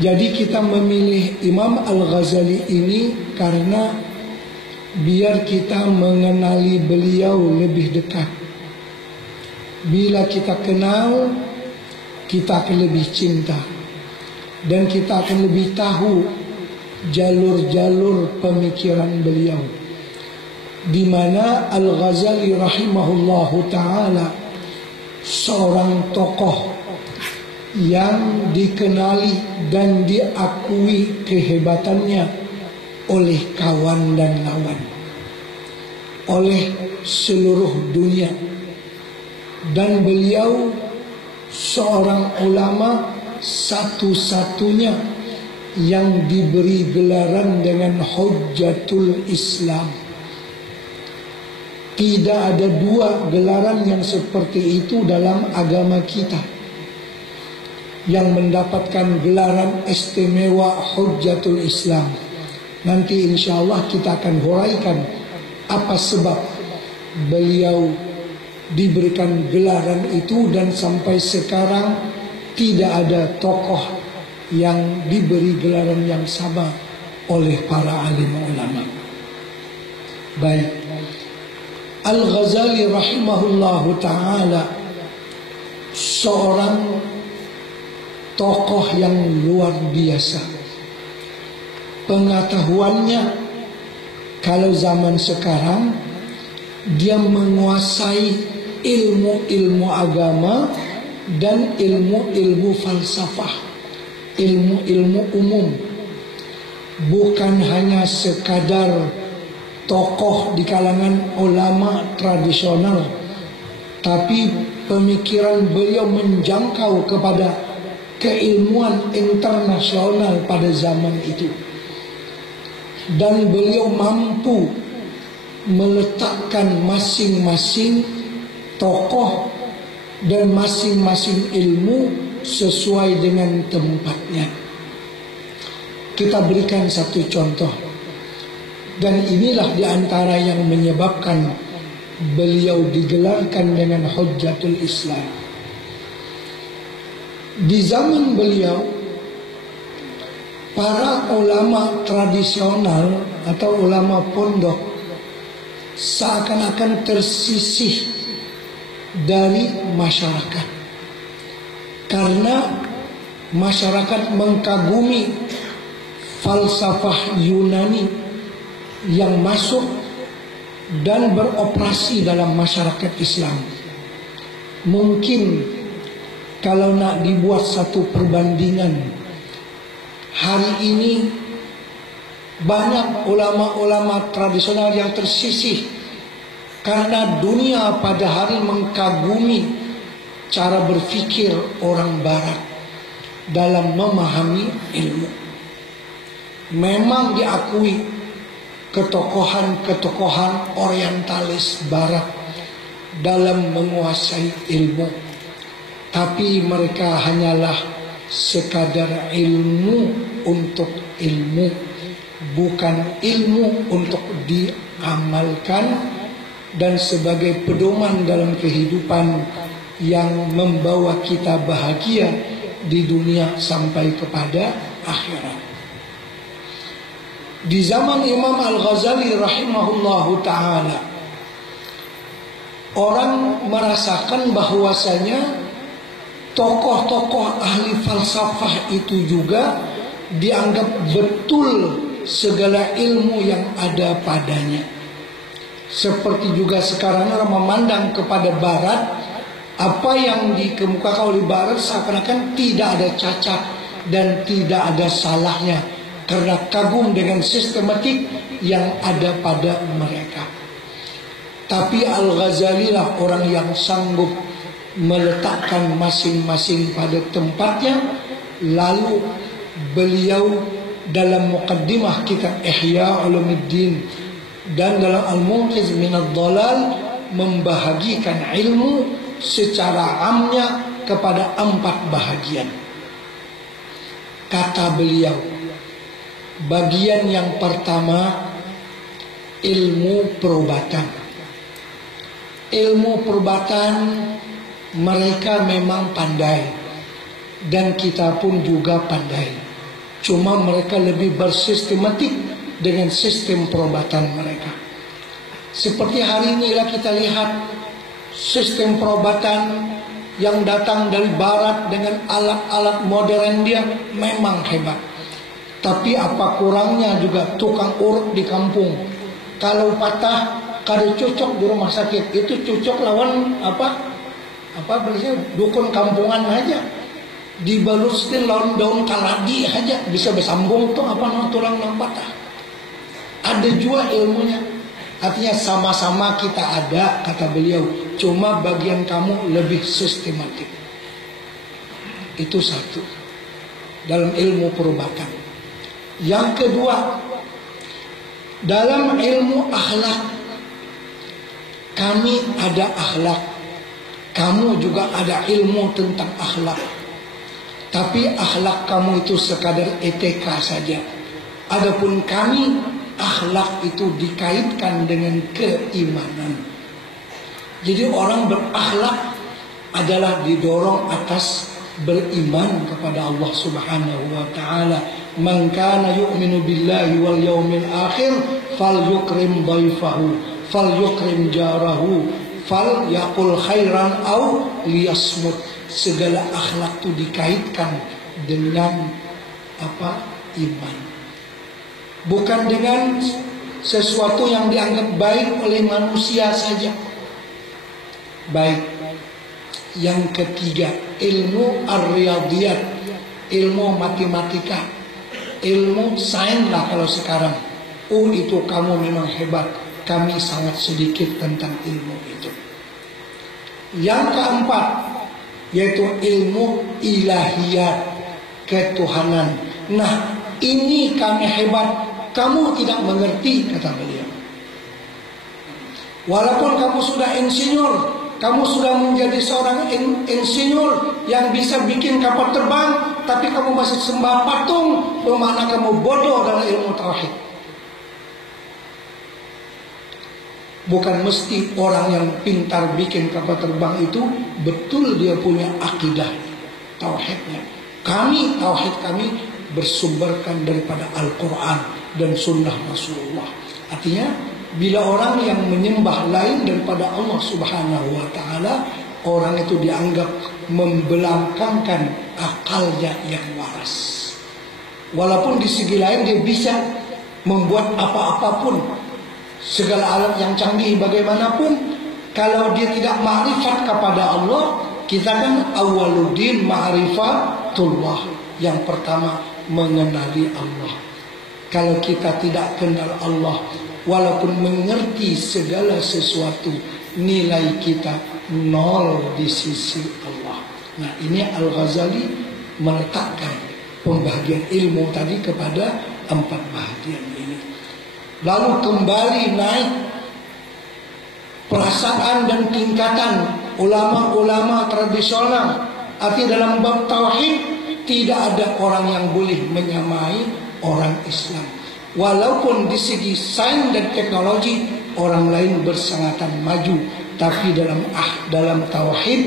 Jadi kita memilih Imam Al-Ghazali ini karena biar kita mengenali beliau lebih dekat. Bila kita kenal, kita akan lebih cinta dan kita akan lebih tahu jalur-jalur pemikiran beliau. Di mana Al-Ghazali rahimahullahu ta'ala seorang tokoh yang dikenali dan diakui kehebatannya oleh kawan dan lawan, oleh seluruh dunia. Dan beliau seorang ulama satu-satunya yang diberi gelaran dengan Hujjatul Islam. Tidak ada dua gelaran yang seperti itu dalam agama kita. Yang mendapatkan gelaran istimewa Hujjatul Islam. Nanti insya Allah kita akan huraikan apa sebab beliau diberikan gelaran itu, dan sampai sekarang tidak ada tokoh yang diberi gelaran yang sama oleh para alim ulama. Baik, Al-Ghazali rahimahullahu ta'ala seorang tokoh yang luar biasa. Pengetahuannya kalau zaman sekarang dia menguasai ilmu-ilmu agama dan ilmu-ilmu falsafah, ilmu-ilmu umum. Bukan hanya sekadar tokoh di kalangan ulama tradisional, tapi pemikiran beliau menjangkau kepada keilmuan internasional pada zaman itu. Dan beliau mampu meletakkan masing-masing tokoh dan masing-masing ilmu sesuai dengan tempatnya. Kita berikan satu contoh, dan inilah diantara yang menyebabkan beliau digelarkan dengan Hujjatul Islam. Di zaman beliau, para ulama tradisional atau ulama pondok seakan-akan tersisih dari masyarakat, karena masyarakat mengkagumi falsafah Yunani yang masuk dan beroperasi dalam masyarakat Islam. Mungkin kalau nak dibuat satu perbandingan, hari ini banyak ulama-ulama tradisional yang tersisih karena dunia pada hari mengkagumi cara berpikir orang barat dalam memahami ilmu. Memang diakui ketokohan-ketokohan orientalis barat dalam menguasai ilmu, tapi mereka hanyalah sekadar ilmu untuk ilmu, bukan ilmu untuk diamalkan dan sebagai pedoman dalam kehidupan yang membawa kita bahagia di dunia sampai kepada akhirat. Di zaman Imam Al-Ghazali rahimahullahu ta'ala, orang merasakan bahwasanya tokoh-tokoh ahli falsafah itu juga dianggap betul segala ilmu yang ada padanya. Seperti juga sekarang orang memandang kepada barat, apa yang dikemukakan oleh barat seakan-akan tidak ada cacat dan tidak ada salahnya, karena kagum dengan sistematik yang ada pada mereka. Tapi Al-Ghazali lah orang yang sanggup meletakkan masing-masing pada tempatnya. Lalu beliau dalam muqaddimah kitab Ihya Ulumuddin dan dalam Al-Munqiz Minadh Dhalal membahagikan ilmu secara amnya kepada 4 bahagian. Kata beliau, bagian yang pertama ilmu perubatan. Ilmu perubatan mereka memang pandai, dan kita pun juga pandai. Cuma mereka lebih bersistematik dengan sistem perobatan mereka. Seperti hari inilah kita lihat sistem perobatan yang datang dari barat dengan alat-alat modern dia memang hebat. Tapi apa kurangnya juga tukang urut di kampung. Kalau patah, kalau cocok di rumah sakit, itu cocok lawan biasanya dukun kampungan aja. Dibaluskan lawan daun kaladi aja bisa bersambung tuh tulang yang patah. Ada juga ilmunya. Artinya sama-sama kita ada, kata beliau. Cuma bagian kamu lebih sistematik. Itu satu. Dalam ilmu perubatan. Yang kedua, dalam ilmu akhlak. Kami ada akhlak. Kamu juga ada ilmu tentang akhlak. Tapi akhlak kamu itu sekadar etika saja. Adapun kami, akhlak itu dikaitkan dengan keimanan. Jadi orang berakhlak adalah didorong atas beriman kepada Allah Subhanahu wa taala. Man kana yu'minu billahi wal yaumil akhir falyukrim dhaifahu falyukrim jarahu falyaqul khairan aw liyasmut. Segala akhlak itu dikaitkan dengan iman. Bukan dengan sesuatu yang dianggap baik oleh manusia saja. Baik. Yang ketiga, ilmu ar-riyadiyat, ilmu matematika, ilmu sains lah kalau sekarang. Itu kamu memang hebat. Kami sangat sedikit tentang ilmu itu. Yang keempat, yaitu ilmu ilahiyat, ketuhanan. Nah, ini kami hebat. Kamu tidak mengerti, kata beliau. Walaupun kamu sudah insinyur, kamu sudah menjadi seorang insinyur yang bisa bikin kapal terbang, tapi kamu masih sembah patung, bermakna kamu bodoh dalam ilmu tauhid. Bukan mesti orang yang pintar bikin kapal terbang itu betul dia punya akidah tauhidnya. Kami, tauhid kami bersumberkan daripada Al-Quran dan Sunnah Rasulullah. Artinya, bila orang yang menyembah lain daripada Allah Subhanahu wa taala, orang itu dianggap membelangkangkan akalnya yang waras. Walaupun di segi lain dia bisa membuat apa-apapun, segala alat yang canggih bagaimanapun, kalau dia tidak ma'rifat kepada Allah, kita kan awwaluddin ma'rifatullah. Yang pertama mengenali Allah. Kalau kita tidak kenal Allah, walaupun mengerti segala sesuatu, nilai kita nol di sisi Allah. Nah, ini Al-Ghazali meletakkan pembagian ilmu tadi kepada 4 bahagian ini. Lalu kembali naik perasaan dan tingkatan ulama-ulama tradisional. Artinya dalam bab tauhid tidak ada orang yang boleh menyamai orang Islam. Walaupun di segi sains dan teknologi orang lain bersangatan maju, tapi dalam tauhid,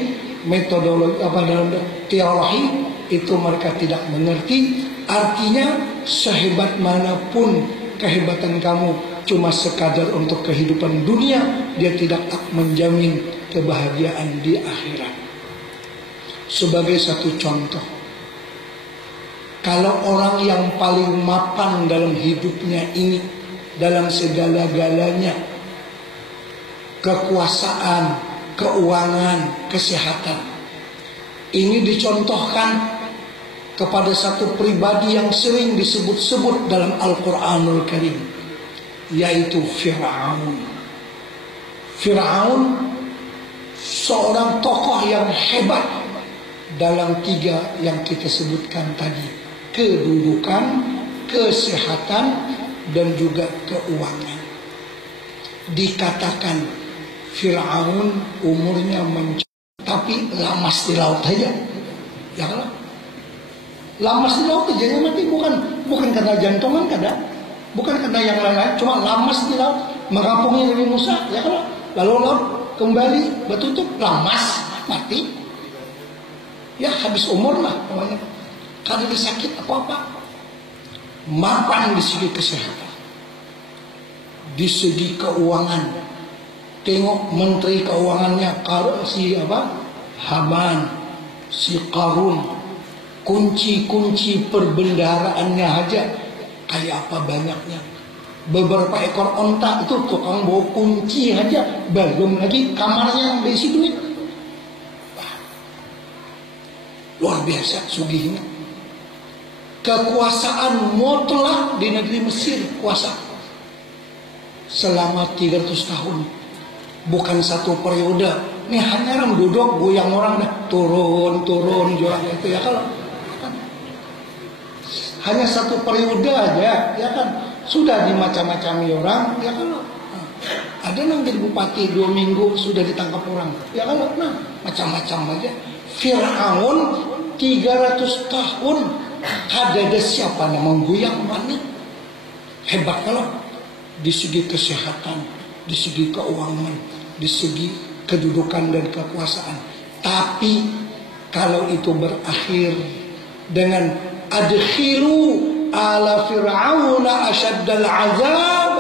metodologi dalam teologi itu mereka tidak mengerti. Artinya sehebat manapun kehebatan kamu cuma sekadar untuk kehidupan dunia, dia tidak menjamin kebahagiaan di akhirat. Sebagai satu contoh, kalau orang yang paling mapan dalam hidupnya ini, dalam segala-galanya, kekuasaan, keuangan, kesehatan, ini dicontohkan kepada satu pribadi yang sering disebut-sebut dalam Al-Quranul Karim, yaitu Fir'aun. Fir'aun seorang tokoh yang hebat dalam 3 yang kita sebutkan tadi: kedudukan, kesehatan, dan juga keuangan. Dikatakan Fir'aun umurnya tapi lamas di laut aja, ya kan? Lamas di laut aja mati, bukan karena jantungan, bukan karena yang lain-lain, cuma lamas di laut, mengapungi Nabi Musa, ya kan? Lalu laut kembali bertutup, lamas, mati, ya habis umur lah, karena dia sakit apa-apa. mapan di segi kesehatan, di segi keuangan. Tengok menteri keuangannya si Haman, si Qarun, kunci-kunci perbendaharaannya aja kayak apa banyaknya. Beberapa ekor onta itu tukang bawa kunci aja, belum lagi kamarnya yang berisi duit. Luar biasa sugihnya. Kekuasaan mutlak di negeri Mesir, kuasa selama 300 tahun. Bukan satu periode. Ini hanya orang duduk goyang orang dah turun jual itu ya kalau hanya satu periode aja ya kan sudah dimacam-macami orang ya kalau ada yang jadi bupati 2 minggu sudah ditangkap orang ya kalau macam-macam aja. Fir'aun 300 tahun ada siapa yang menggoyang mana hebat kalau di segi kesehatan, di segi keuangan, di segi kedudukan dan kekuasaan. Tapi kalau itu berakhir dengan adkhilu ala fir'auna asyaddal azab,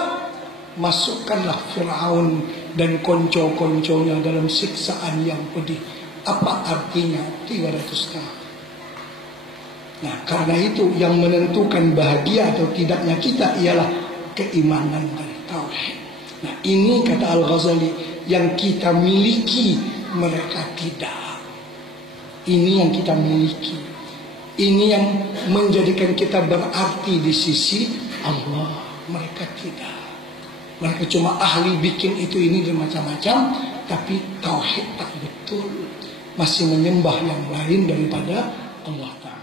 masukkanlah Fir'aun dan konco-konconya dalam siksaan yang pedih. Apa artinya 300 tahun? Nah, karena itu yang menentukan bahagia atau tidaknya kita ialah keimanan dan tauhid. Nah, ini kata Al-Ghazali yang kita miliki, mereka tidak. Ini yang kita miliki. Ini yang menjadikan kita berarti di sisi Allah. Mereka tidak. Mereka cuma ahli bikin itu ini dan macam-macam, tapi tauhid tak betul. Masih menyembah yang lain daripada Allah Ta'ala.